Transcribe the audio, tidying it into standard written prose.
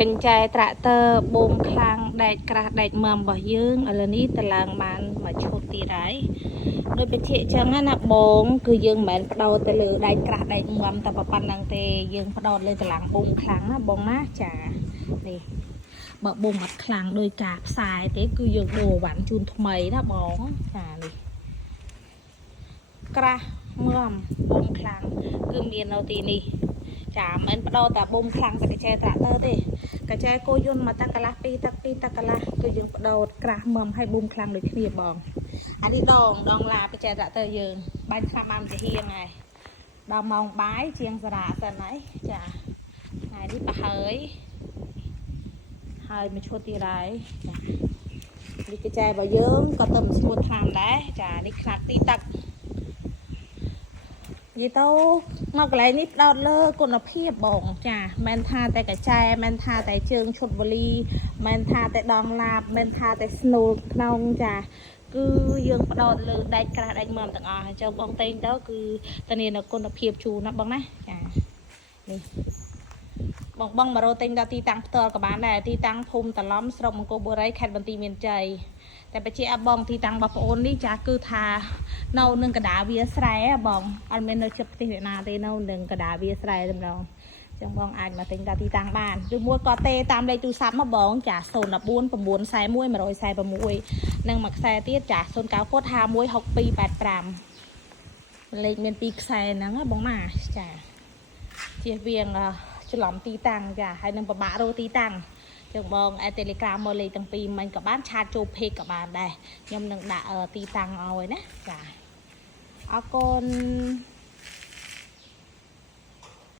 កញ្ចែត្រាក់ទ័របូមខ្លាំងដែកក្រាស់ដែកមមរបស់យើងឥឡូវនេះតឡើងបានមកឈុតទៀតហើយដោយបជាចឹងណាបងគឺយើងមិនមែនបដោតទៅលើដែកក្រាស់ដែកមមតែប៉ុណ្្នឹងទេយើងបដោតលើតឡើងបូមខ្លាំងណាបងណាចានេះបើបូមអត់ខ្លាំងដោយការផ្សាយទេគឺយើងដូរវ៉ាន់ជូនថ្មីណាបងចានេះក្រាស់មមបូមខ្លាំងគឺមាននៅទីនេះចាមិនបដោតតែបូមខ្លាំងតែកញ្ចែត្រាក់ទ័រទេកញ្ចែគោយន្តមកតាកន្លះពីទឹកកន្លះគឺយើងបដោតក្រាស់មមឲ្យបូមខ្លាំងដូចគ្នាបងអានេះដងឡាកញ្ចែត្រាក់ទ័រយើងបាញ់ថ្នាំបានជាហៀងហើយដល់ម៉ោងបាយជាងសារ៉ាសិនហើយចាថ្ងៃនេះប្រហើយមកឈុតទៀតហើយចានេះកញ្ចែរបស់យើងក៏ទៅស្ងួតថ្នាំដែរចានេះខ្នាតទីទឹកនិយាយទៅមកកន្លែងនេះផ្ដោតលើគុណភាពបងចាមិនថាតែកញ្ចែមិនថាតែជើងឈុតវលីមិនថាតែដងឡាបមិនថាតែស្នូលក្នុងចាគឺយើងផ្ដោតលើដែកក្រាស់ដែកមមទាំងអស់អញ្ចឹងបងតែងទៅគឺធានានៅគុណភាពជូរណាបងណាចានេះបងមករកទិញដល់ទីតាំងផ្ទាល់ក៏បានដែរទីតាំងភូមិតឡំស្រុកមង្គលបុរីខេត្តបន្ទាយមានជ័យតែបជាបងទីតាំងបងប្អូននេះចាគឺថានៅនឹងកដាវាស្រែបងអត់មាននៅជិតផ្ទះអ្នកណាទេនៅនឹងកដាវាស្រែតែម្ដងចឹងបងអាចមកទិញដល់ទីតាំងបានឬមួយក៏ទេតាមលេខទូរស័ព្ទមកបងចា014 941 146និងមួយខ្សែទៀតចា09កូដ51 6285លេខមាន2ខ្សែហ្នឹងបងណាចាជៀសវាងច្រឡំទីតាំងចាហើយនឹងពិបាករកទីតាំងចឹងបងអេ Telegram មកលេខទាំងពីរមិញក៏បានឆាតចូល page ក៏បានដែរខ្ញុំនឹងដាក់ទីតាំងឲ្យណាចាអរគុណ